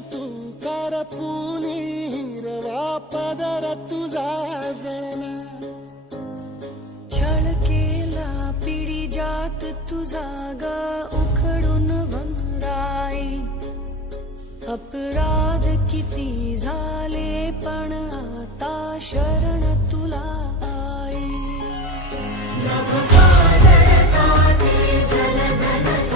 तू करपून हिरवा पदर तुझा जळला. छळ केला पिढी जात तुझा ग उखडून वनराई. अपराध किती झाले पण आता शरण तुला आई. नभ काजळता ते जलधन